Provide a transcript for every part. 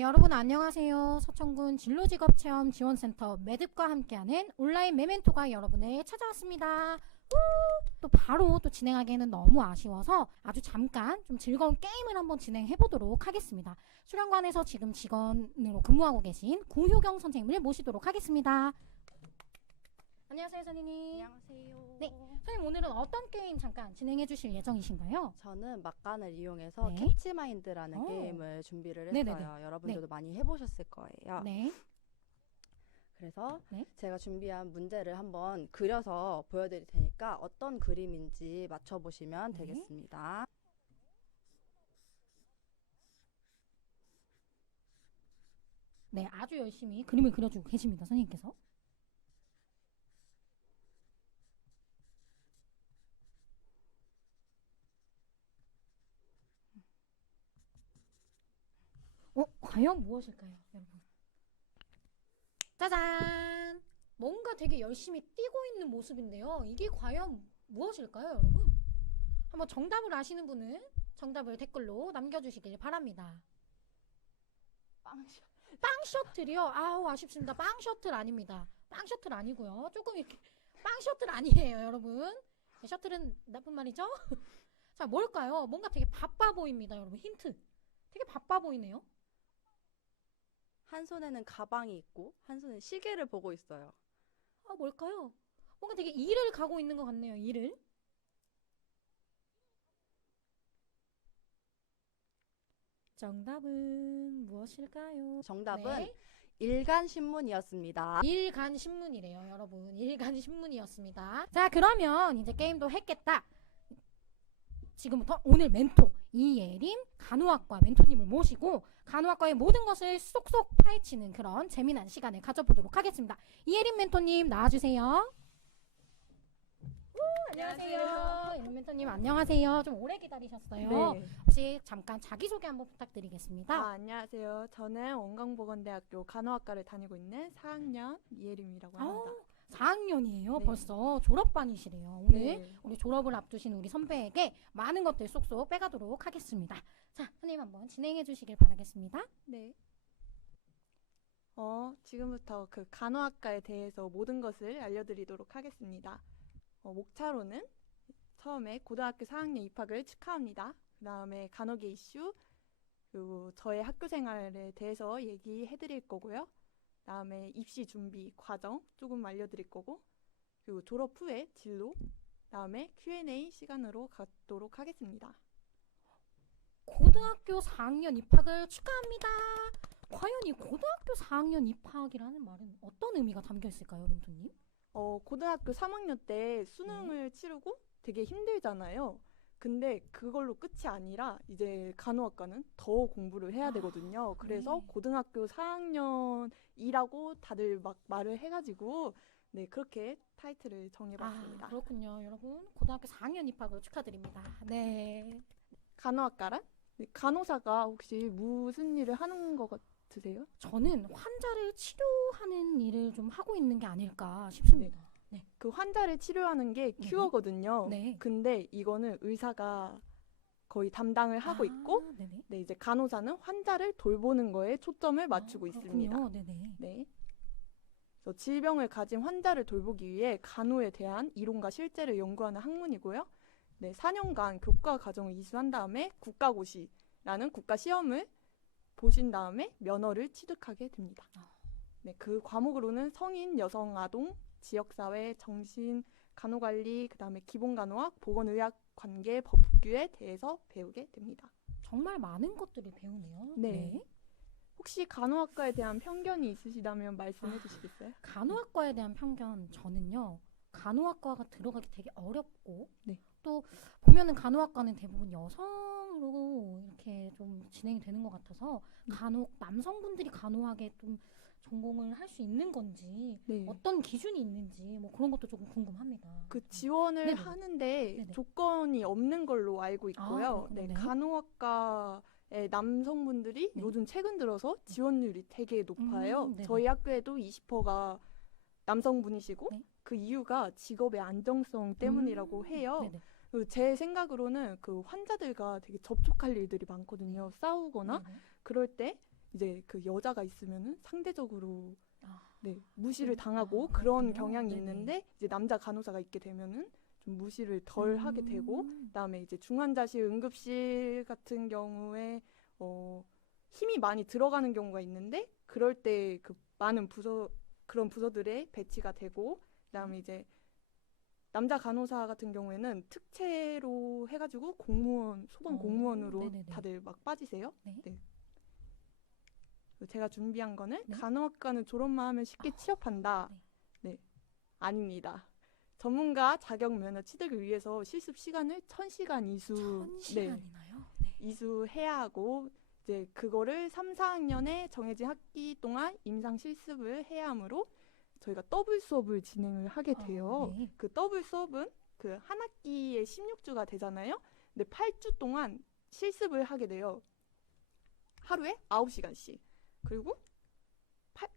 네, 여러분 안녕하세요. 서천군 진로직업체험지원센터 매듭과 함께하는 온라인 메멘토가 여러분을 찾아왔습니다. 또 바로 또 진행하기에는 너무 아쉬워서 아주 잠깐 좀 즐거운 게임을 한번 진행해 보도록 하겠습니다. 수련관에서 지금 직원으로 근무하고 계신 구효경 선생님을 모시도록 하겠습니다. 안녕하세요, 선생님. 안녕하세요. 네, 선생님 오늘은 어떤 게임 잠깐 진행해 주실 예정이신가요? 저는 막간을 이용해서 네. 캐치마인드라는 오. 게임을 준비를 네네네. 했어요. 여러분들도 많이 해보셨을 거예요. 네. 그래서 네. 제가 준비한 문제를 한번 그려서 보여드릴 테니까 어떤 그림인지 맞춰보시면 네. 되겠습니다. 네, 아주 열심히 그림을 그려주고 계십니다, 선생님께서. 과연 무엇일까요, 여러분? 짜잔! 뭔가 되게 열심히 뛰고 있는 모습인데요. 이게 과연 무엇일까요, 여러분? 한번 정답을 아시는 분은 정답을 댓글로 남겨주시길 바랍니다. 빵셔. 빵 셔틀이요? 아우, 아쉽습니다. 빵 셔틀 아닙니다. 빵 셔틀 아니고요. 조금 이렇게 빵 셔틀 아니에요, 여러분. 셔틀은 나쁜 말이죠? 자, 뭘까요? 뭔가 되게 바빠 보입니다, 여러분. 힌트. 되게 바빠 보이네요. 한 손에는 가방이 있고 한 손에 시계를 보고 있어요. 뭘까요? 뭔가 되게 일을 가고 있는 것 같네요, 일을. 정답은 무엇일까요? 정답은 네. 일간신문이었습니다. 일간신문이래요, 여러분. 일간신문이었습니다. 자, 그러면 이제 게임도 했겠다. 지금부터 오늘 멘토 이예림 간호학과 멘토님을 모시고 간호학과의 모든 것을 쏙쏙 파헤치는 그런 재미난 시간을 가져보도록 하겠습니다. 이예림 멘토님 나와주세요. 안녕하세요. 예림 멘토님 안녕하세요. 좀 오래 기다리셨어요. 네. 혹시 잠깐 자기소개 한번 부탁드리겠습니다. 안녕하세요. 저는 원광보건대학교 간호학과를 다니고 있는 4학년 이예림이라고 합니다. 4학년이에요. 네. 벌써 졸업반이시래요. 오늘 네. 우리 졸업을 앞두신 우리 선배에게 많은 것들 쏙쏙 빼가도록 하겠습니다. 자, 선생님 한번 진행해 주시길 바라겠습니다. 네. 지금부터 그 간호학과에 대해서 모든 것을 알려드리도록 하겠습니다. 목차로는 처음에 고등학교 4학년 입학을 축하합니다. 그 다음에 간호계 이슈, 그리고 저의 학교 생활에 대해서 얘기해드릴 거고요. 다음에 입시 준비 과정 조금 알려드릴 거고, 그리고 졸업 후에 진로, 다음에 Q&A 시간으로 갖도록 하겠습니다. 고등학교 4학년 입학을 축하합니다. 과연 이 고등학교 4학년 입학이라는 말은 어떤 의미가 담겨 있을까요, 멘토님? 고등학교 3학년 때 수능을 치르고 되게 힘들잖아요. 근데 그걸로 끝이 아니라 이제 간호학과는 더 공부를 해야 되거든요. 그래서 네. 고등학교 4학년이라고 다들 막 말을 해가지고 네, 그렇게 타이틀을 정해봤습니다. 그렇군요, 여러분. 고등학교 4학년 입학을 축하드립니다. 네. 간호학과란? 네, 간호사가 혹시 무슨 일을 하는 것 같으세요? 저는 환자를 치료하는 일을 좀 하고 있는 게 아닐까 싶습니다. 네. 그 환자를 치료하는 게 네. 큐어거든요. 네. 근데 이거는 의사가 거의 담당을 하고 있고 네네. 네, 이제 간호사는 환자를 돌보는 거에 초점을 맞추고 있습니다. 그렇군요. 네네. 네. 그래서 질병을 가진 환자를 돌보기 위해 간호에 대한 이론과 실제를 연구하는 학문이고요. 네, 4년간 교과 과정을 이수한 다음에 국가고시라는 국가 시험을 보신 다음에 면허를 취득하게 됩니다. 네, 그 과목으로는 성인, 여성, 아동, 지역사회, 정신, 간호관리, 그다음에 기본간호학, 보건의학 관계, 법규에 대해서 배우게 됩니다. 정말 많은 것들을 배우네요. 네. 혹시 간호학과에 대한 편견이 있으시다면 말씀해 주시겠어요? 간호학과에 대한 편견, 저는요, 간호학과가 들어가기 되게 어렵고, 네. 또 보면은 간호학과는 대부분 여성으로 이렇게 좀 진행이 되는 것 같아서 남성분들이 간호학에 좀 전공을 할 수 있는 건지 네. 어떤 기준이 있는지 뭐 그런 것도 조금 궁금합니다. 그 지원을 네네. 하는데 네네. 조건이 없는 걸로 알고 있고요. 그렇군요. 네, 네. 간호학과의 남성분들이 네. 요즘 최근 들어서 지원율이 되게 높아요. 네네. 저희 학교에도 20%가 남성분이시고 네. 그 이유가 직업의 안정성 때문이라고 해요. 네네. 그리고 제 생각으로는 그 환자들과 되게 접촉할 일들이 많거든요. 싸우거나 네네. 그럴 때 이제 그 여자가 있으면은 상대적으로 아, 네, 무시를 좀, 당하고 아, 그런 그렇군요. 경향이 네네. 있는데 이제 남자 간호사가 있게 되면은 좀 무시를 덜 하게 되고 음. 그다음에 이제 중환자실 응급실 같은 경우에 힘이 많이 들어가는 경우가 있는데 그럴 때 그 많은 그런 부서들에 배치가 되고 그다음에 이제 남자 간호사 같은 경우에는 특채로 해가지고 소방 공무원으로 네네네. 다들 막 빠지세요. 네. 네. 제가 준비한 거는 네. 간호학과는 졸업만 하면 쉽게 취업한다. 네. 네, 아닙니다. 전문가 자격 면허 취득을 위해서 실습 시간을 1000시간 네, 1000시간이나요? 네. 이수해야 하고 이제 그거를 3, 4학년에 정해진 학기 동안 임상 실습을 해야 하므로 저희가 더블 수업을 진행을 하게 돼요. 네. 그 더블 수업은 그 한 학기에 16주가 되잖아요. 근데 8주 동안 실습을 하게 돼요. 하루에 9시간씩. 그리고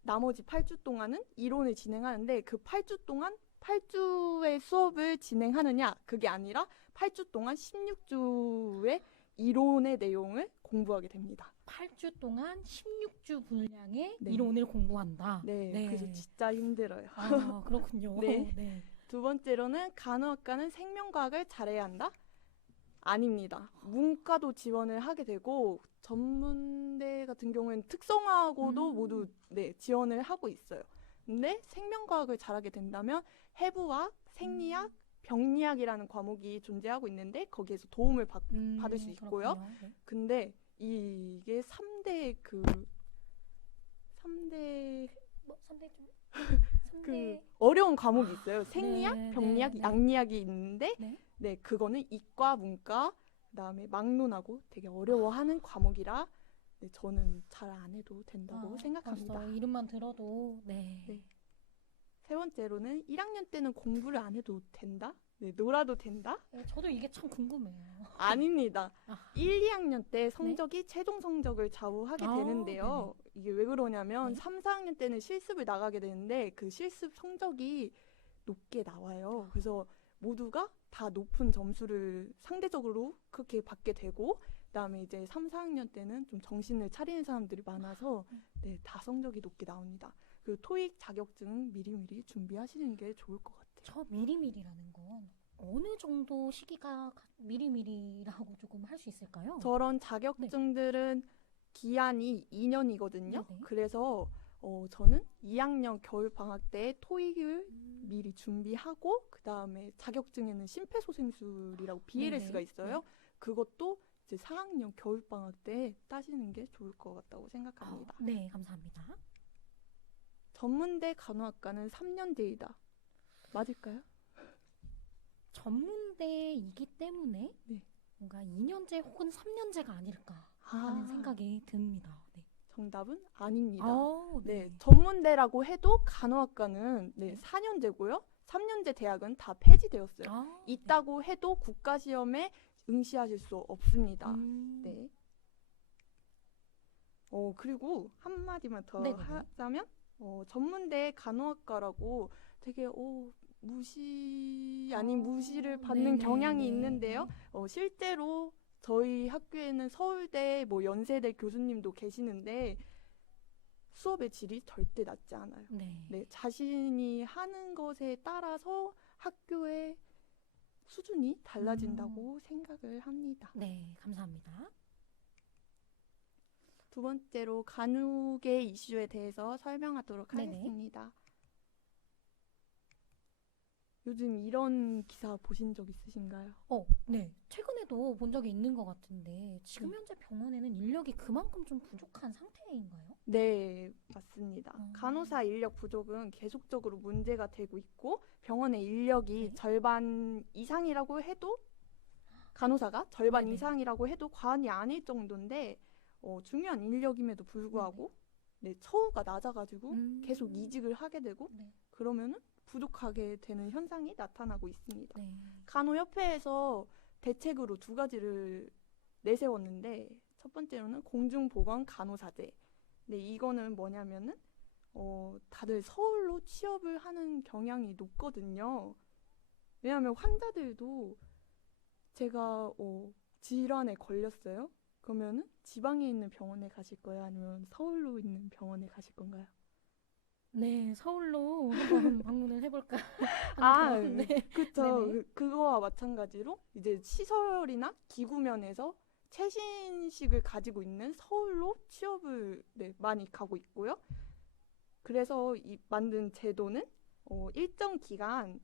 나머지 8주 동안은 이론을 진행하는데 그 8주 동안 8주의 수업을 진행하느냐 그게 아니라 8주 동안 16주의 이론의 내용을 공부하게 됩니다. 8주 동안 16주 분량의 네. 이론을 공부한다. 네, 그래서 진짜 힘들어요. 아, 그렇군요. 네. 네. 두 번째로는 간호학과는 생명과학을 잘해야 한다? 아닙니다. 문과도 지원을 하게 되고 전문대 같은 경우에는 특성화고도 모두 네, 지원을 하고 있어요. 근데 생명과학을 잘하게 된다면 해부학, 생리학, 병리학이라는 과목이 존재하고 있는데 거기에서 도움을 받을 수 있고요. 그렇군요. 네. 근데 이게 3대 뭐 3대 좀 그 3대 어려운 과목이 있어요. 생리학, 네, 병리학, 네, 네. 양리학이 있는데 네. 네, 그거는 이과, 문과, 그다음에 막론하고 되게 어려워하는 과목이라 네, 저는 잘 안 해도 된다고 생각합니다. 벌써 이름만 들어도 네. 네. 세 번째로는 1학년 때는 공부를 안 해도 된다? 네, 놀아도 된다? 네, 저도 이게 참 궁금해요. 아닙니다. 아. 1, 2학년 때 성적이 최종 성적을 좌우하게 아, 되는데요. 이게 왜 그러냐면 네. 3, 4학년 때는 실습을 나가게 되는데 그 실습 성적이 높게 나와요. 그래서 모두가 다 높은 점수를 상대적으로 그렇게 받게 되고 그다음에 이제 3, 4학년 때는 좀 정신을 차리는 사람들이 많아서 네, 다 성적이 높게 나옵니다. 그 토익 자격증 미리미리 준비하시는 게 좋을 것 같아요. 저 미리미리라는 건 어느 정도 시기가 미리미리라고 조금 할 수 있을까요? 저런 자격증들은 기한이 2년이거든요. 네네. 그래서 저는 2학년 겨울 방학 때 토익을 미리 준비하고 그 다음에 자격증에는 심폐소생술이라고 BLS가 네네. 있어요. 네. 그것도 이제 4학년 겨울 방학 때 따시는 게 좋을 것 같다고 생각합니다. 네, 감사합니다. 전문대 간호학과는 3년제이다. 맞을까요? 전문대이기 때문에 네. 뭔가 2년제 혹은 3년제가 아닐까 하는 생각이 듭니다. 네. 정답은 아닙니다. 네. 네, 전문대라고 해도 간호학과는 네, 4년제고요. 3년제 대학은 다 폐지되었어요. 있다고 해도 국가시험에 응시하실 수 없습니다. 네. 그리고 한마디만 더 네네네. 하자면 전문대 간호학과라고 되게 무시 아닌 무시를 받는 경향이 있는데요. 실제로 저희 학교에는 서울대, 연세대 교수님도 계시는데 수업의 질이 절대 낮지 않아요. 네, 자신이 하는 것에 따라서 학교의 수준이 달라진다고 생각을 합니다. 네, 감사합니다. 두 번째로 간혹의 이슈에 대해서 설명하도록 네네. 하겠습니다. 요즘 이런 기사 보신 적 있으신가요? 네. 최근에도 본 적이 있는 것 같은데 지금 현재 병원에는 인력이 그만큼 좀 부족한 상태인가요? 네, 맞습니다. 간호사 인력 부족은 계속적으로 문제가 되고 있고 병원의 인력이 네. 절반 이상이라고 해도 간호사가 절반 네네. 이상이라고 해도 과언이 아닐 정도인데 중요한 인력임에도 불구하고 네, 처우가 낮아가지고 계속 이직을 하게 되고 네. 그러면은 부족하게 되는 현상이 나타나고 있습니다. 네. 간호협회에서 대책으로 2가지를 내세웠는데 첫 번째로는 공중보건 간호사제. 네, 이거는 뭐냐면은 다들 서울로 취업을 하는 경향이 높거든요. 왜냐하면 환자들도 제가 질환에 걸렸어요. 그러면은 지방에 있는 병원에 가실 거예요? 아니면 서울로 있는 병원에 가실 건가요? 네, 서울로 한번 방문을 해볼까 아, 하는데요. 네. 그쵸. 네네. 그거와 마찬가지로 이제 시설이나 기구 면에서 최신식을 가지고 있는 서울로 취업을 네, 많이 가고 있고요. 그래서 이 만든 제도는 일정 기간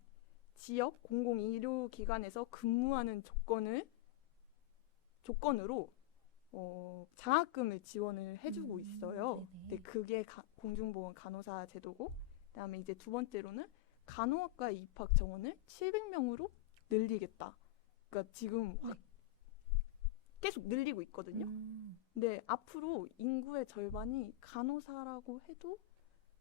지역 공공의료기관에서 근무하는 조건으로 장학금을 지원을 해주고 있어요. 네, 네네. 그게 공중보건 간호사 제도고, 그다음에 이제 두 번째로는 간호학과 입학 정원을 700명으로 늘리겠다. 그러니까 지금 네. 계속 늘리고 있거든요. 근데 앞으로 인구의 절반이 간호사라고 해도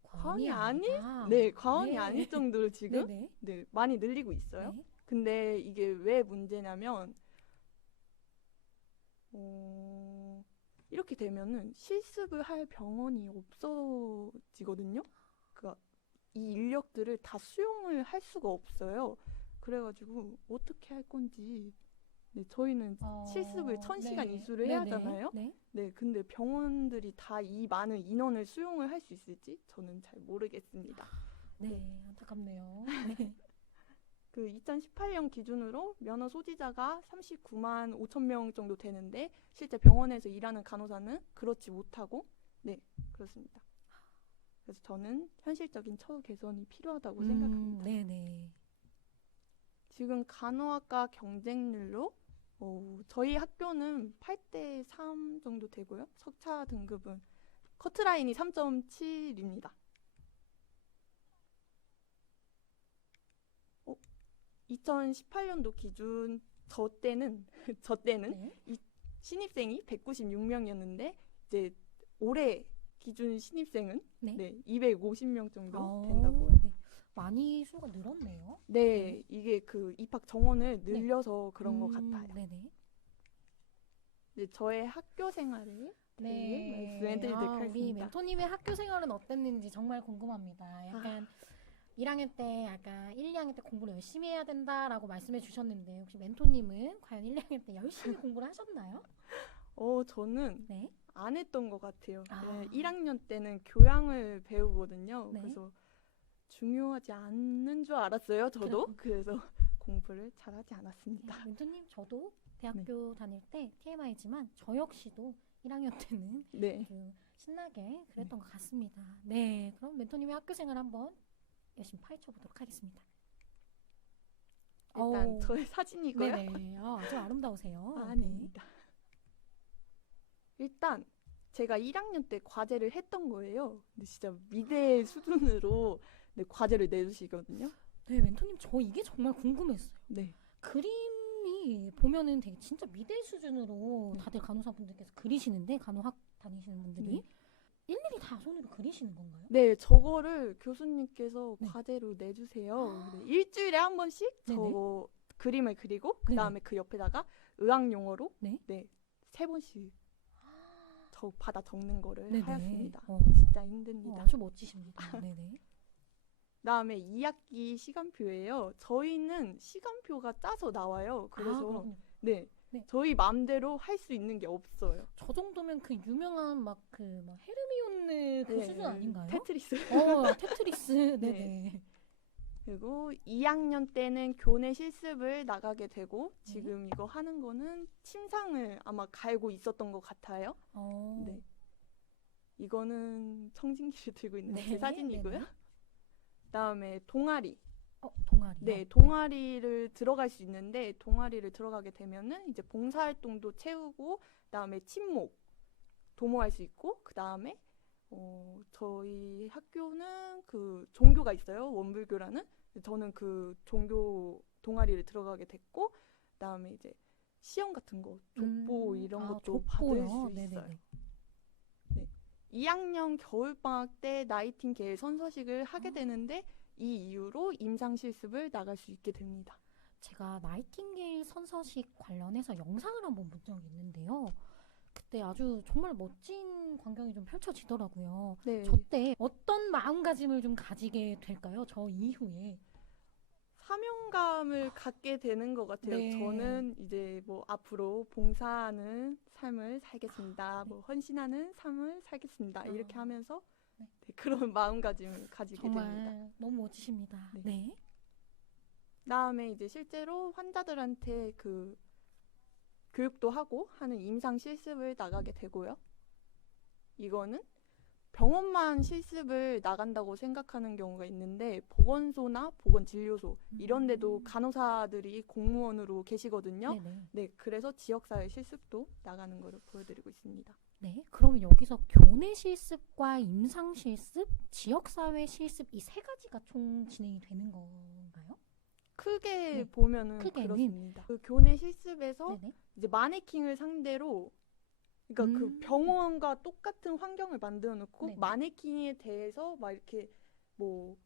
과언이 아닐? 아니다. 네, 과언이 네. 아닐 정도로 지금 네네. 네, 많이 늘리고 있어요. 네. 근데 이게 왜 문제냐면 이렇게 되면은 실습을 할 병원이 없어지거든요. 그러니까 이 인력들을 다 수용을 할 수가 없어요. 그래가지고 어떻게 할 건지. 네, 저희는 실습을 1000시간 네. 이수를 해야 네네. 하잖아요. 네. 네, 근데 병원들이 다 이 많은 인원을 수용을 할 수 있을지 저는 잘 모르겠습니다. 네. 안타깝네요. 네. 그 2018년 기준으로 면허 소지자가 39만 5천 명 정도 되는데 실제 병원에서 일하는 간호사는 그렇지 못하고 네, 그렇습니다. 그래서 저는 현실적인 처우 개선이 필요하다고 생각합니다. 네네. 지금 간호학과 경쟁률로 저희 학교는 8대 3 정도 되고요. 석차 등급은 커트라인이 3.7입니다. 2018년도 기준 저 때는 네. 신입생이 196명이었는데 이제 올해 기준 신입생은 네. 네, 250명 정도 어, 된다고요. 네. 많이 수가 늘었네요. 네, 이게 그 입학 정원을 늘려서 그런 것 같아요. 네네. 네, 저의 학교 생활을 네. 말씀해드리도록 우리 하겠습니다. 멘토님의 학교 생활은 어땠는지 정말 궁금합니다. 약간 1학년 때 약간 1, 2학년 때 공부를 열심히 해야 된다라고 말씀해 주셨는데 혹시 멘토님은 과연 1, 2학년 때 열심히 공부를 하셨나요? 저는 네. 안 했던 것 같아요. 아. 네, 1학년 때는 교양을 배우거든요. 네. 그래서 중요하지 않는 줄 알았어요. 저도. 그래서 공부를 잘하지 않았습니다. 멘토님 저도 대학교 다닐 때 TMI지만 저 역시도 1학년 때는 네. 아주 신나게 그랬던 것 같습니다. 네. 그럼 멘토님의 학교 생활 한번 열심히 파헤쳐 보도록 하겠습니다. 일단 어우, 저의 사진이고요. 네네. 아주 아름다우세요. 네. 아닙니다. 일단 제가 1학년 때 과제를 했던 거예요. 근데 진짜 미대 수준으로 네, 과제를 내주시거든요. 네, 멘토님 저 이게 정말 궁금했어요. 네. 그림이 보면은 되게 진짜 미대 수준으로 네. 다들 간호사분들께서 그리시는데 간호학 다니시는 분들이 네. 일일이 다 손으로 그리시는 건가요? 네, 저거를 교수님께서 네. 과제로 내주세요. 네, 일주일에 한 번씩 네네. 저 그림을 그리고 그 네네. 다음에 그 옆에다가 의학 용어로 네. 3번씩 받아 적는 거를 네네. 하였습니다. 어. 진짜 힘듭니다. 아주 멋지십니다. 네네. 그다음에 2학기 시간표예요. 저희는 시간표가 짜서 나와요. 그래서 그렇군요. 네, 네. 저희 마음대로 할 수 있는 게 없어요. 저 정도면 그 유명한 막 헤르미온느 그 네, 수준 아닌가요? 테트리스. 테트리스. 네네. 그리고 2학년 때는 교내 실습을 나가게 되고 네. 지금 이거 하는 거는 침상을 아마 갈고 있었던 것 같아요. 어. 네. 이거는 청진기를 들고 있는 네, 제 사진이고요. 네네. 그다음에 동아리. 동아리요? 네, 동아리를 들어갈 수 있는데 동아리를 들어가게 되면은 이제 봉사활동도 채우고 그다음에 친목 도모할 수 있고 그다음에 저희 학교는 그 종교가 있어요. 원불교라는. 저는 그 종교 동아리를 들어가게 됐고 그다음에 이제 시험 같은 거 족보 이런 것도 받을 수 네네네. 있어요. 네. 2학년 겨울방학 때 나이팅게일 선서식을 하게 되는데 이 이후로 임상 실습을 나갈 수 있게 됩니다. 제가 나이팅게일 선서식 관련해서 영상을 한번 본 적이 있는데요. 그때 아주 정말 멋진 광경이 좀 펼쳐지더라고요. 네. 저 때 어떤 마음가짐을 좀 가지게 될까요? 저 이후에. 자신감을 갖게 되는 것 같아요. 네. 저는 이제 뭐 앞으로 봉사하는 삶을 살겠습니다. 뭐 헌신하는 삶을 살겠습니다. 이렇게 하면서 네. 네, 그런 마음가짐을 가지게 됩니다. 정말 너무 멋지십니다. 네. 네. 그다음에 이제 실제로 환자들한테 그 교육도 하고 하는 임상 실습을 나가게 되고요. 이거는 병원만 실습을 나간다고 생각하는 경우가 있는데 보건소나 보건진료소 이런 데도 간호사들이 공무원으로 계시거든요. 네네. 네, 그래서 지역사회 실습도 나가는 거를 보여드리고 있습니다. 네. 그럼 여기서 교내 실습과 임상 실습, 지역사회 실습 이 세 가지가 총 진행이 되는 건가요? 크게 네, 보면은 크게는. 그렇습니다. 그 교내 실습에서 네네. 이제 마네킹을 상대로 그러니까 그 병원과 똑같은 환경을 만들어 놓고 네네. 마네킹에 대해서 막 이렇게 뭐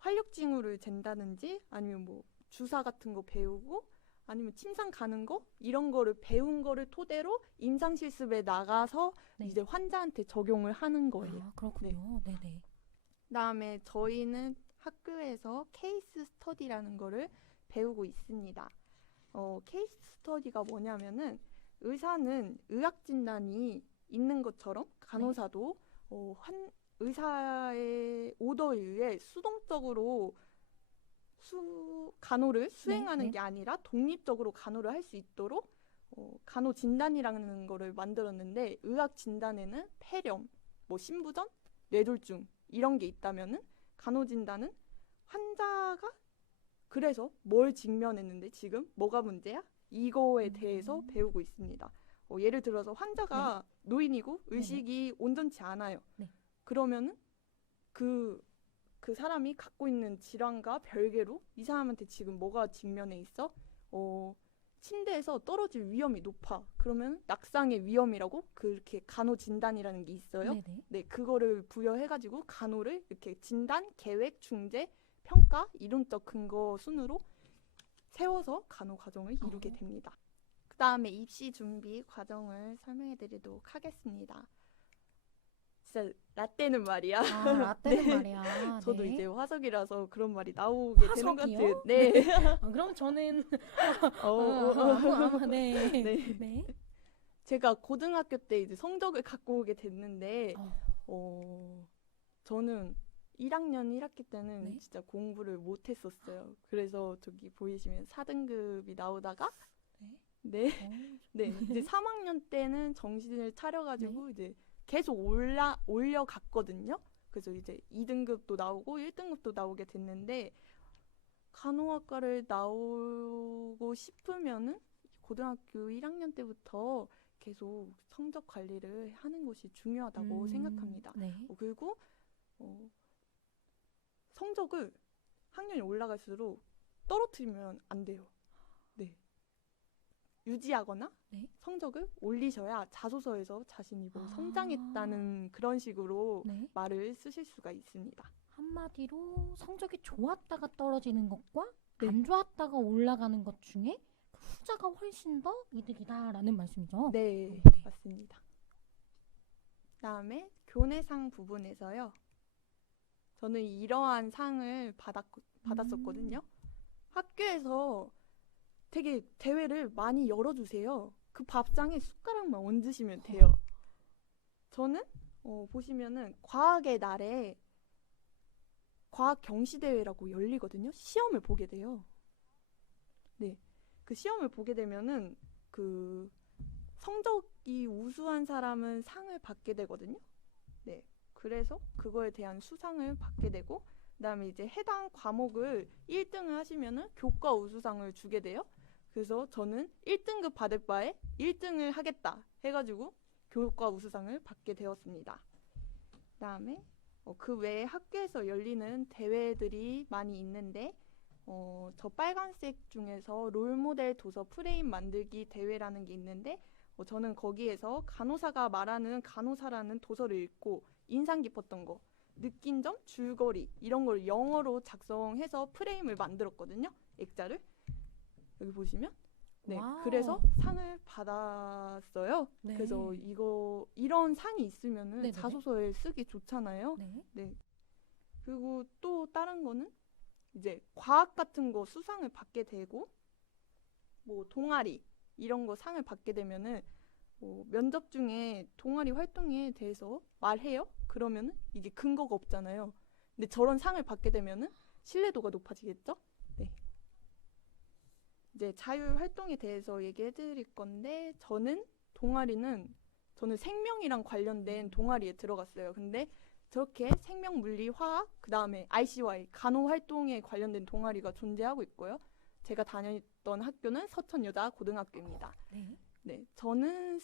활력징후를 잰다든지 아니면 뭐 주사 같은 거 배우고 아니면 침상 가는 거 이런 거를 배운 거를 토대로 임상 실습에 나가서 네. 이제 환자한테 적용을 하는 거예요. 아, 그렇군요. 네네. 그다음에 저희는 학교에서 케이스 스터디라는 거를 배우고 있습니다. 케이스 스터디가 뭐냐면은 의사는 의학 진단이 있는 것처럼 간호사도 의사의 오더에 의해 수동적으로 간호를 수행하는 네. 게 아니라 독립적으로 간호를 할 수 있도록 간호 진단이라는 거를 만들었는데 의학 진단에는 폐렴, 뭐 신부전, 뇌졸중 이런 게 있다면은 간호 진단은 환자가 그래서 뭘 직면했는데 지금 뭐가 문제야? 이거에 대해서 배우고 있습니다. 예를 들어서 환자가 노인이고 의식이 온전치 않아요. 네. 그러면은 그 사람이 갖고 있는 질환과 별개로 이 사람한테 지금 뭐가 직면해 있어? 침대에서 떨어질 위험이 높아. 그러면 낙상의 위험이라고 그렇게 간호 진단이라는 게 있어요. 네네. 네, 그거를 부여해가지고 간호를 이렇게 진단, 계획, 중재, 평가, 이론적 근거 순으로 세워서 간호 과정을 이루게 됩니다. 그 다음에 입시 준비 과정을 설명해 드리도록 하겠습니다. 진짜 라떼는 말이야. 아, 라떼는 네. 말이야. 저도 네. 이제 화석이라서 그런 말이 나오게 되는 것 화석이요? 같아요. 네. 그럼 저는 네. 네. 네. 네. 제가 고등학교 때 이제 성적을 갖고 오게 됐는데 어. 저는 1학년 1학기 때는 네. 진짜 공부를 못 했었어요. 그래서 저기 보이시면 4등급이 나오다가 네. 네. 이제 3학년 때는 정신을 차려가지고 이제 계속 올려갔거든요. 그래서 이제 2등급도 나오고 1등급도 나오게 됐는데 간호학과를 나오고 싶으면은 고등학교 1학년 때부터 계속 성적 관리를 하는 것이 중요하다고 생각합니다. 네. 그리고 성적을 학년이 올라갈수록 떨어뜨리면 안 돼요. 네. 유지하거나 네. 성적을 올리셔야 자소서에서 자신이 뭐 성장했다는 그런 식으로 네. 말을 쓰실 수가 있습니다. 한마디로 성적이 좋았다가 떨어지는 것과 네. 안 좋았다가 올라가는 것 중에 후자가 훨씬 더 이득이다라는 말씀이죠. 네, 네. 맞습니다. 그다음에 교내상 부분에서요. 저는 이러한 상을 받았었거든요. 학교에서 되게 대회를 많이 열어주세요. 그 밥상에 숟가락만 얹으시면 돼요. 저는 보시면은 과학의 날에 과학 경시대회라고 열리거든요. 시험을 보게 돼요. 네, 그 시험을 보게 되면은 그 성적이 우수한 사람은 상을 받게 되거든요. 네, 그래서 그거에 대한 수상을 받게 되고, 그다음에 이제 해당 과목을 1등을 하시면은 교과 우수상을 주게 돼요. 그래서 저는 1등급 받을 바에 1등을 하겠다 해가지고 교과 우수상을 받게 되었습니다. 그다음에 그 외에 학교에서 열리는 대회들이 많이 있는데 저 빨간색 중에서 롤모델 도서 프레임 만들기 대회라는 게 있는데 저는 거기에서 간호사가 말하는 간호사라는 도서를 읽고 인상 깊었던 거, 느낀 점, 줄거리 이런 걸 영어로 작성해서 프레임을 만들었거든요. 액자를. 여기 보시면 와우. 그래서 상을 받았어요. 네. 그래서 이런 상이 있으면은 네네네. 자소서에 쓰기 좋잖아요. 네. 그리고 또 다른 거는 이제 과학 같은 거 수상을 받게 되고 뭐 동아리 이런 거 상을 받게 되면은 뭐 면접 중에 동아리 활동에 대해서 말해요? 그러면은 이게 근거가 없잖아요. 근데 저런 상을 받게 되면은 신뢰도가 높아지겠죠? 네. 이제 자율 활동에 대해서 얘기해 드릴 건데 저는 생명이랑 관련된 동아리에 들어갔어요. 근데 저렇게 생명, 물리, 화학, 그다음에 ICY, 간호 활동에 관련된 동아리가 존재하고 있고요. 제가 다녔던 학교는 서천여자고등학교입니다. 네. 네, 저는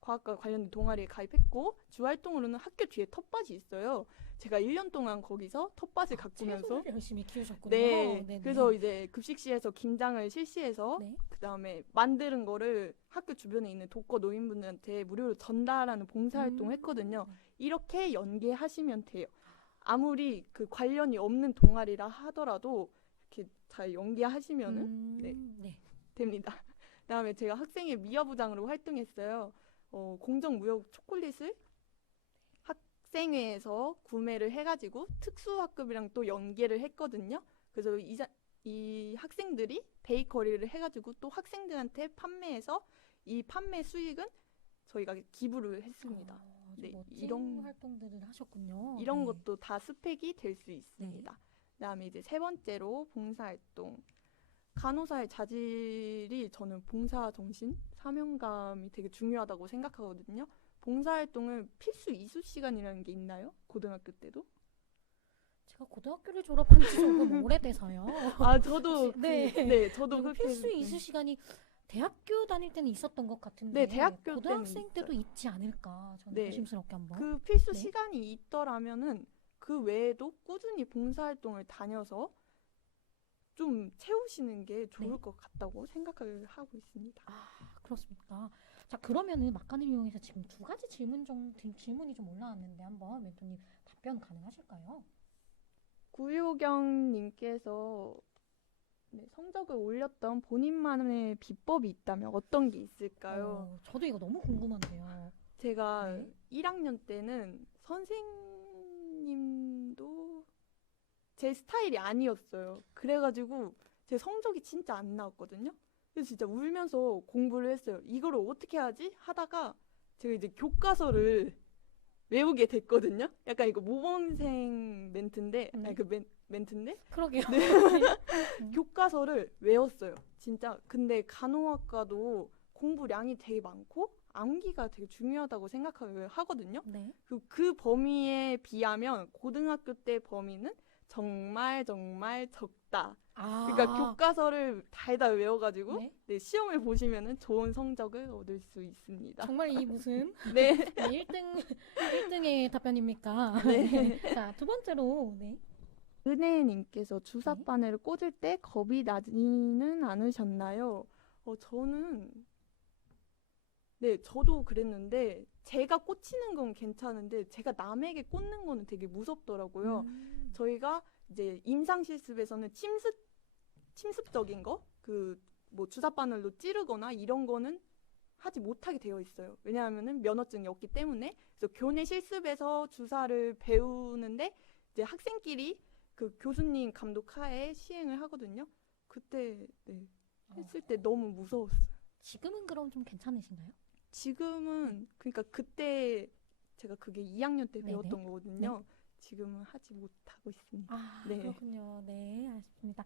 과학과 관련된 동아리에 가입했고 주 활동으로는 학교 뒤에 텃밭이 있어요. 제가 1년 동안 거기서 텃밭을 가꾸면서 채소를 열심히 키우셨군요. 네, 네네. 그래서 이제 급식실에서 김장을 실시해서 네. 그다음에 만드는 거를 학교 주변에 있는 독거 노인분들한테 무료로 전달하는 봉사활동을 했거든요. 이렇게 연계하시면 돼요. 아무리 그 관련이 없는 동아리라 하더라도 이렇게 잘 연계하시면은 네. 네. 됩니다. 그다음에 제가 학생회 미화부장으로 활동했어요. 공정무역 초콜릿을 학생회에서 구매를 해가지고 특수학급이랑 또 연계를 했거든요. 그래서 이 학생들이 베이커리를 해가지고 또 학생들한테 판매해서 이 판매 수익은 저희가 기부를 했습니다. 아주 네, 멋진 이런 활동들을 하셨군요. 이런 네. 것도 다 스펙이 될 수 있습니다. 그다음에 이제 세 번째로 봉사활동. 간호사의 자질이 저는 봉사 정신, 사명감이 되게 중요하다고 생각하거든요. 봉사활동을 필수 이수 시간이라는 게 있나요? 고등학교 때도? 제가 고등학교를 졸업한 지 조금 오래돼서요. 아, 저도 네. 저도 그리고 그렇게 필수 이수 시간이 대학교 다닐 때는 있었던 것 같은데 네, 대학교 고등학생 때는 때도 있지 않을까 저는 네. 조심스럽게 한번. 그 필수 네. 시간이 있더라면은 그 외에도 꾸준히 봉사활동을 다녀서 좀 채우시는 게 좋을 네. 것 같다고 생각을 하고 있습니다. 그렇습니까? 자, 그러면은 막간을 이용해서 지금 두 가지 질문이 좀 올라왔는데 한번 멘토님 답변 가능하실까요? 구효경님께서 성적을 올렸던 본인만의 비법이 있다면 어떤 게 있을까요? 저도 이거 너무 궁금한데요. 제가 네. 1학년 때는 선생님도 제 스타일이 아니었어요. 그래가지고 제 성적이 진짜 안 나왔거든요. 그래서 진짜 울면서 공부를 했어요. 이거를 어떻게 하지? 하다가 제가 이제 교과서를 외우게 됐거든요. 약간 이거 모범생 멘트인데, 아니 그 멘트인데 그러게요. 네. 교과서를 외웠어요. 진짜. 근데 간호학과도 공부량이 되게 많고 암기가 되게 중요하다고 생각을 하거든요. 네. 그 범위에 비하면 고등학교 때 범위는 정말 정말 적다. 그러니까 교과서를 달다 외워가지고 네. 네, 시험을 보시면은 좋은 성적을 얻을 수 있습니다. 정말 이 무슨 네. 1등의 답변입니까? 네. 자, 두 번째로 네. 은혜님께서 주사 바늘을 꽂을 때 겁이 나지는 않으셨나요? 저도 그랬는데 제가 꽂히는 건 괜찮은데 제가 남에게 꽂는 거는 되게 무섭더라고요. 저희가 이제 임상 실습에서는 침습적인 거, 뭐 주사 바늘로 찌르거나 이런 거는 하지 못하게 되어 있어요. 왜냐하면은 면허증이 없기 때문에. 그래서 교내 실습에서 주사를 배우는데 이제 학생끼리 그 교수님 감독 하에 시행을 하거든요. 그때 했을 때 너무 무서웠어요. 지금은 그럼 좀 괜찮으신가요? 지금은 그러니까 그때 제가 그게 2학년 때 네네. 배웠던 거거든요. 지금은 하지 못하고 있습니다. 네. 그렇군요. 네, 알겠습니다.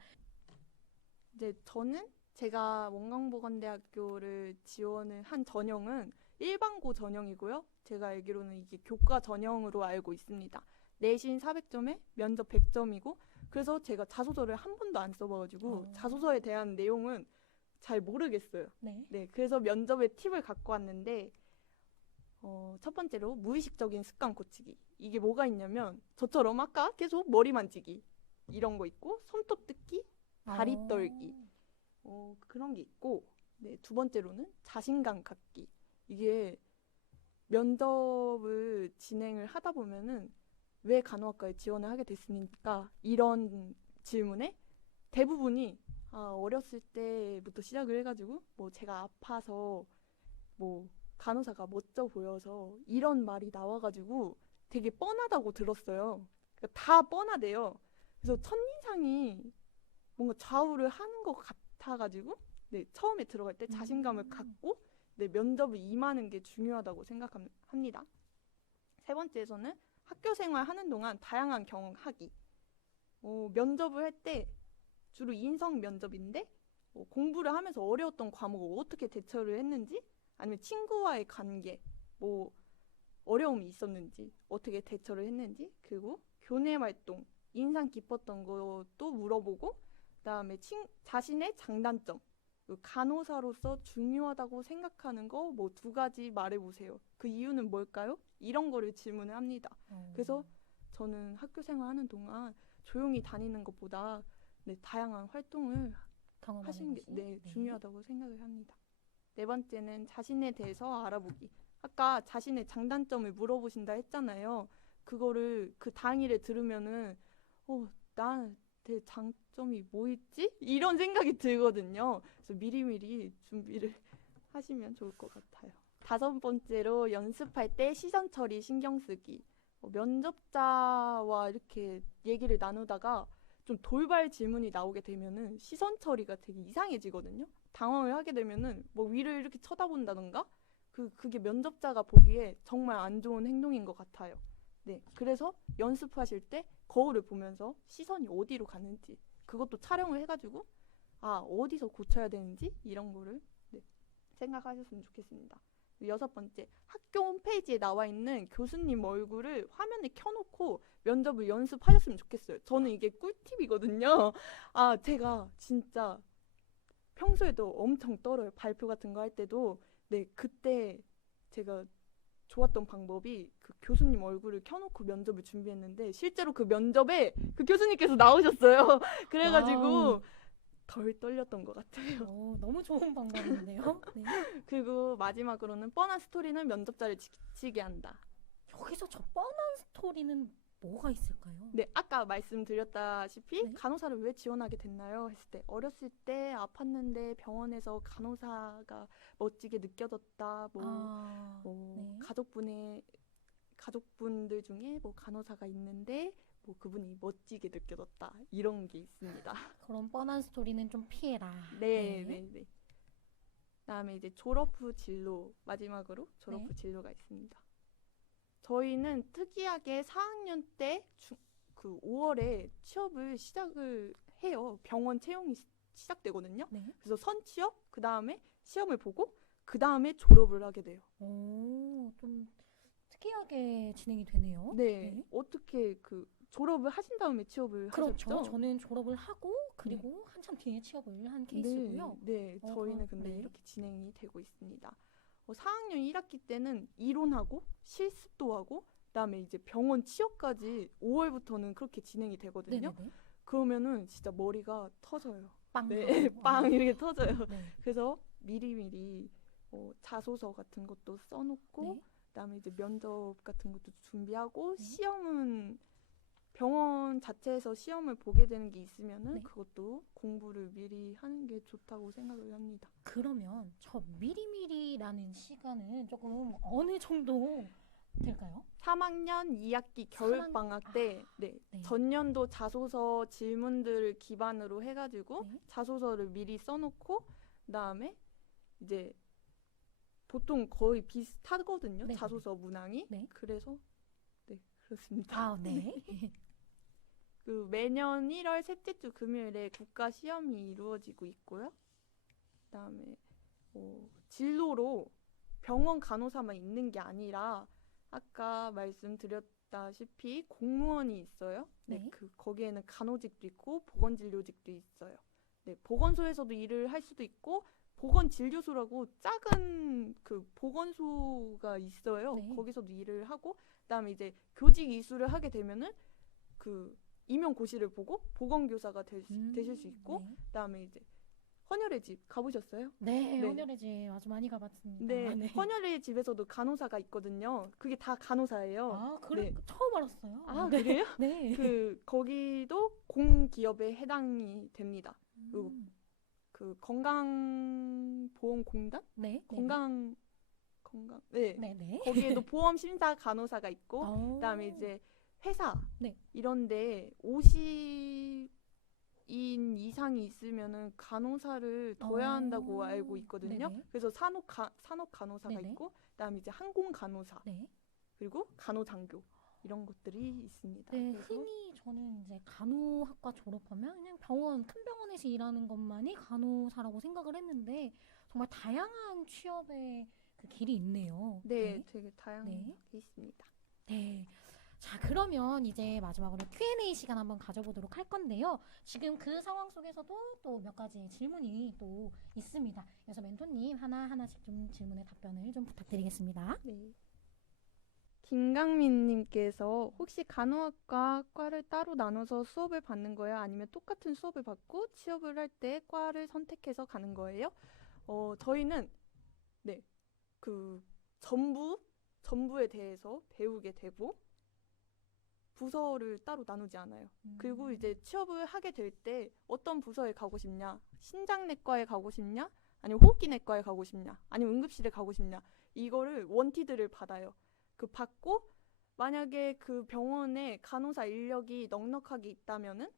이제 저는 제가 원광보건대학교를 지원을 한 전형은 일반고 전형이고요. 제가 알기로는 이게 교과 전형으로 알고 있습니다. 내신 400점에 면접 100점이고 그래서 제가 자소서를 한 번도 안 써봐가지고 자소서에 대한 내용은 잘 모르겠어요. 네. 그래서 면접에 팁을 갖고 왔는데 첫 번째로 무의식적인 습관 고치기. 이게 뭐가 있냐면 저처럼 아까 계속 머리 만지기 이런 거 있고 손톱 뜯기, 다리 떨기 그런 게 있고 두 번째로는 자신감 갖기. 이게 면접을 진행을 하다 보면은 왜 간호학과에 지원을 하게 됐습니까? 이런 질문에 대부분이 어렸을 때부터 시작을 해가지고 뭐 제가 아파서 뭐 간호사가 멋져 보여서 이런 말이 나와가지고 되게 뻔하다고 들었어요. 그러니까 다 뻔하대요. 그래서 첫인상이 뭔가 좌우를 하는 것 같아가지고 네, 처음에 들어갈 때 자신감을 갖고 네, 면접을 임하는 게 중요하다고 생각합니다. 세 번째에서는 학교 생활하는 동안 다양한 경험하기. 면접을 할 때 주로 인성 면접인데 공부를 하면서 어려웠던 과목을 어떻게 대처를 했는지 아니면 친구와의 관계, 뭐 어려움이 있었는지 어떻게 대처를 했는지 그리고 교내 활동, 인상 깊었던 것도 물어보고 그다음에 자신의 장단점, 간호사로서 중요하다고 생각하는 거 뭐 2가지 말해보세요. 그 이유는 뭘까요? 이런 거를 질문을 합니다. 그래서 저는 학교 생활하는 동안 조용히 다니는 것보다 네, 다양한 활동을 하시는 게 네, 중요하다고 생각을 합니다. 네 번째는 자신에 대해서 알아보기. 아까 자신의 장단점을 물어보신다 했잖아요. 그거를 그 당일에 들으면은 나한테 장점이 뭐 있지? 이런 생각이 들거든요. 그래서 미리미리 준비를 하시면 좋을 것 같아요. 5번째로 연습할 때 시선 처리 신경 쓰기. 면접자와 이렇게 얘기를 나누다가 좀 돌발 질문이 나오게 되면은 시선 처리가 되게 이상해지거든요. 당황을 하게 되면은 뭐 위를 이렇게 쳐다본다던가 그게 면접자가 보기에 정말 안 좋은 행동인 것 같아요. 네, 그래서 연습하실 때 거울을 보면서 시선이 어디로 가는지 그것도 촬영을 해가지고 어디서 고쳐야 되는지 이런 거를 네, 생각하셨으면 좋겠습니다. 6번째, 학교 홈페이지에 나와 있는 교수님 얼굴을 화면에 켜놓고 면접을 연습하셨으면 좋겠어요. 저는 이게 꿀팁이거든요. 제가 진짜 평소에도 엄청 떨어요. 발표 같은 거 할 때도. 네, 그때 제가 좋았던 방법이 그 교수님 얼굴을 켜놓고 면접을 준비했는데 실제로 그 면접에 그 교수님께서 나오셨어요. 그래가지고 와우. 덜 떨렸던 것 같아요. 너무 좋은 방법인데요. 네. 그리고 마지막으로는 뻔한 스토리는 면접자를 지치게 한다. 여기서 저 뻔한 스토리는 뭐가 있을까요? 네, 아까 말씀드렸다시피 네. 간호사를 왜 지원하게 됐나요? 했을 때 어렸을 때 아팠는데 병원에서 간호사가 멋지게 느껴졌다. 네. 가족분들 중에 뭐 간호사가 있는데 뭐 그분이 멋지게 느껴졌다. 이런 게 있습니다. 그런 뻔한 스토리는 좀 피해라. 네. 그다음에 이제 졸업 후 진로 마지막으로 졸업 후 진로가 있습니다. 저희는 특이하게 4학년 때 그 5월에 취업을 시작을 해요. 병원 채용이 시작되거든요. 네. 그래서 선취업, 그 다음에 시험을 보고 그 다음에 졸업을 하게 돼요. 좀 특이하게 진행이 되네요. 네. 어떻게 졸업을 하신 다음에 취업을 그렇죠. 하셨죠? 저는 졸업을 하고 그리고 한참 뒤에 취업을 한 케이스고요. 네, 저희는 근데 네. 이렇게 진행이 되고 있습니다. 4학년 1학기 때는 이론하고 실습도 하고 그다음에 이제 병원 취업까지 5월부터는 그렇게 진행이 되거든요. 네네네. 그러면은 진짜 머리가 터져요. 빵. 네, 빵 이렇게 터져요. 네. 그래서 미리미리 자소서 같은 것도 써놓고 네. 그다음에 이제 면접 같은 것도 준비하고 네. 시험은 병원 자체에서 시험을 보게 되는 게 있으면은 네. 그것도 공부를 미리 하는 게 좋다고 생각을 합니다. 그러면 저 미리미리라는 시간은 조금 어느 정도 될까요? 3학년 2학기 겨울방학 때 네. 전년도 자소서 질문들을 기반으로 해가지고 네. 자소서를 미리 써놓고 그다음에 이제 보통 거의 비슷하거든요. 네. 자소서 문항이. 네. 그래서 네, 그렇습니다. 네. 매년 1월 셋째 주 금요일에 국가 시험이 이루어지고 있고요. 그다음에 진로로 병원 간호사만 있는 게 아니라 아까 말씀드렸다시피 공무원이 있어요. 네. 거기에는 간호직도 있고 보건진료직도 있어요. 네, 보건소에서도 일을 할 수도 있고 보건진료소라고 작은 그 보건소가 있어요. 네. 거기서도 일을 하고 그다음에 이제 교직 이수를 하게 되면은 그 임용고시를 보고 보건교사가 되실 수 있고 네. 그다음에 이제 헌혈의 집 가보셨어요? 네, 네. 헌혈의 집 아주 많이 가봤습니다. 네, 헌혈의 집에서도 간호사가 있거든요. 그게 다 간호사예요. 그래 네. 처음 알았어요. 네. 그래요? 네. 거기도 공기업에 해당이 됩니다. 그 건강보험공단? 네. 네. 네. 거기에도 보험 심사 간호사가 있고 네. 그다음에 이제 회사 네. 이런데 50인 이상이 있으면은 간호사를 둬야 한다고 알고 있거든요. 네네. 그래서 산업 간호사가 네네. 있고, 그다음에 이제 항공 간호사, 네. 그리고 간호장교 이런 것들이 있습니다. 네, 그래서 흔히 저는 이제 간호학과 졸업하면 그냥 큰 병원에서 일하는 것만이 간호사라고 생각을 했는데 정말 다양한 취업의 그 길이 있네요. 네, 되게 다양하게 네. 있습니다. 네. 자, 그러면 이제 마지막으로 Q&A 시간 한번 가져보도록 할 건데요. 지금 그 상황 속에서도 또 몇 가지 질문이 또 있습니다. 그래서 멘토님 하나하나씩 좀 질문에 답변을 좀 부탁드리겠습니다. 네. 김강민님께서 혹시 간호학과 과를 따로 나눠서 수업을 받는 거예요? 아니면 똑같은 수업을 받고 취업을 할 때 과를 선택해서 가는 거예요? 저희는 네, 그 전부에 대해서 배우게 되고 부서를 따로 나누지 않아요. 그리고 이제 취업을 하게 될 때 어떤 부서에 가고 싶냐, 신장내과에 가고 싶냐, 아니면 호흡기내과에 가고 싶냐, 아니면 응급실에 가고 싶냐, 이거를 원티드를 받아요. 그 받고 만약에 그 병원에 간호사 인력이 넉넉하게 있다면은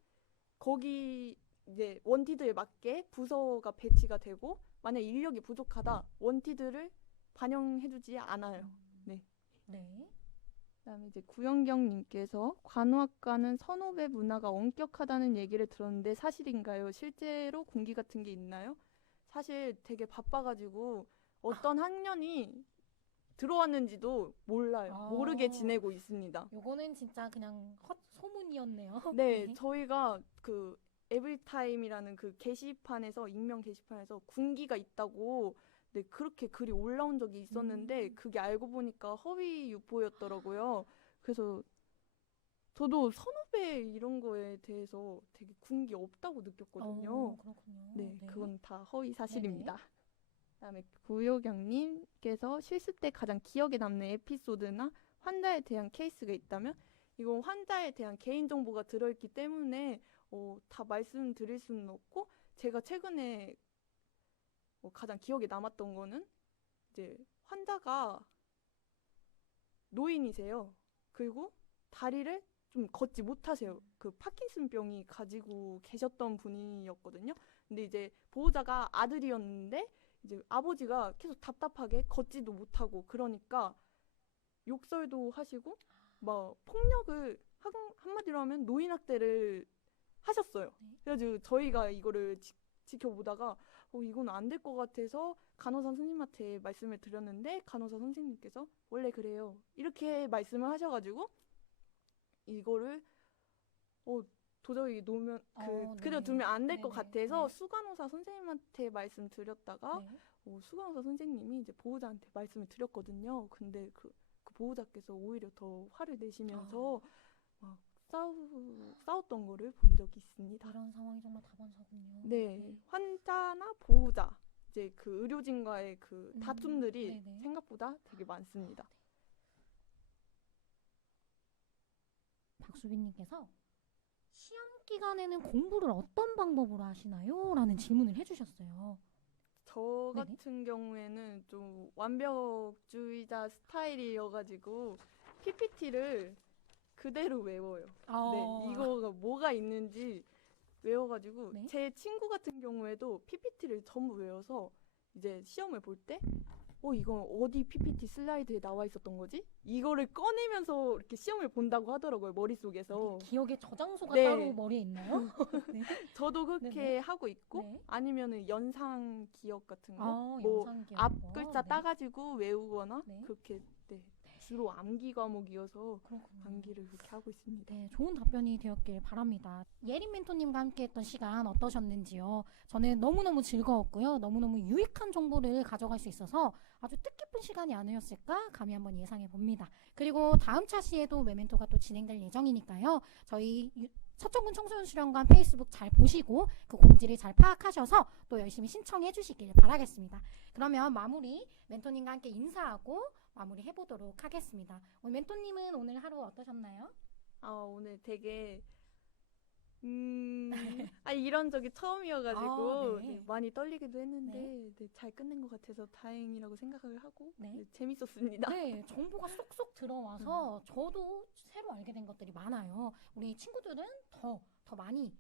거기 이제 원티드에 맞게 부서가 배치가 되고, 만약 인력이 부족하다 원티드를 반영해주지 않아요. 네. 네. 그다음에 이제 구영경님께서 간호학과는 선후배 문화가 엄격하다는 얘기를 들었는데 사실인가요? 실제로 공기 같은 게 있나요? 사실 되게 바빠가지고 어떤 학년이 들어왔는지도 몰라요. 아. 모르게 지내고 있습니다. 요거는 진짜 그냥 소문이었네요. 네, 저희가 그 에브리타임이라는 그 게시판에서, 익명 게시판에서 군기가 있다고 네, 그렇게 글이 올라온 적이 있었는데 그게 알고 보니까 허위 유포였더라고요. 그래서 저도 선후배 이런 거에 대해서 되게 군기 없다고 느꼈거든요. 그렇군요. 네, 그건 다 허위 사실입니다. 네네. 그다음에 구효경님께서 실습 때 가장 기억에 남는 에피소드나 환자에 대한 케이스가 있다면, 이건 환자에 대한 개인정보가 들어있기 때문에 다 말씀드릴 수는 없고, 제가 최근에 가장 기억에 남았던 거는 이제 환자가 노인이세요. 그리고 다리를 좀 걷지 못하세요. 그 파킨슨병이 가지고 계셨던 분이었거든요. 근데 이제 보호자가 아들이었는데 이제 아버지가 계속 답답하게 걷지도 못하고, 그러니까 욕설도 하시고 막 폭력을 한마디로 하면 노인학대를 하셨어요. 그래가지고 저희가 이거를 지켜보다가 이건 안 될 것 같아서 간호사 선생님한테 말씀을 드렸는데, 간호사 선생님께서 원래 그래요 이렇게 말씀을 하셔가지고 이거를 도저히 놓으면 그냥 두면 안 될 것 같아서 수간호사 선생님한테 말씀드렸다가 수간호사 선생님이 이제 보호자한테 말씀을 드렸거든요. 근데 그 보호자께서 오히려 더 화를 내시면서 막 싸웠던 거를 본 적이 있습니다. 이런 상황이 정말 다반사군요. 네, 환자나 보호자, 이제 그 의료진과의 그 다툼들이 네네. 생각보다 되게 많습니다. 박수빈님께서 시험 기간에는 공부를 어떤 방법으로 하시나요? 라는 질문을 해주셨어요. 저 네네. 같은 경우에는 좀 완벽주의자 스타일이어가지고 PPT를 그대로 외워요. 네, 이거가 뭐가 있는지 외워가지고 네. 제 친구 같은 경우에도 PPT를 전부 외워서 이제 시험을 볼 때 이건 어디 PPT 슬라이드에 나와 있었던 거지? 이거를 꺼내면서 이렇게 시험을 본다고 하더라고요, 머릿속에서. 기억의 저장소가 네. 따로 머리에 있나요? 네. 저도 그렇게 네네. 하고 있고, 네. 아니면은 연상 기억 같은 거, 영상 기억. 앞 글자 따가지고 외우거나 네. 그렇게 주로 암기 과목이어서 그렇군요. 암기를 그렇게 하고 있습니다. 네, 좋은 답변이 되었길 바랍니다. 예린 멘토님과 함께 했던 시간 어떠셨는지요? 저는 너무너무 즐거웠고요. 너무너무 유익한 정보를 가져갈 수 있어서 아주 뜻깊은 시간이 아니었을까 감히 한번 예상해 봅니다. 그리고 다음 차시에도 메멘토가 또 진행될 예정이니까요. 저희 서천군 청소년 수련관 페이스북 잘 보시고 그 공지를 잘 파악하셔서 또 열심히 신청해 주시길 바라겠습니다. 그러면 마무리 멘토님과 함께 인사하고 마무리 해보도록 하겠습니다. 오늘 멘토님은 오늘 하루 어떠셨나요? 오늘 되게 이런 적이 처음이어가지고 아, 네. 네, 많이 떨리기도 했는데 네. 네, 잘 끝낸 것 같아서 다행이라고 생각을 하고 네. 네, 재밌었습니다. 네, 정보가 쏙쏙 들어와서 저도 새로 알게 된 것들이 많아요. 우리 친구들은 더 많이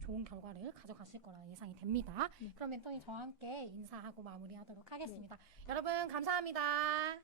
좋은 결과를 가져갔을 거라 예상이 됩니다. 네. 그럼 멘토님 저와 함께 인사하고 마무리하도록 하겠습니다. 여러분 감사합니다.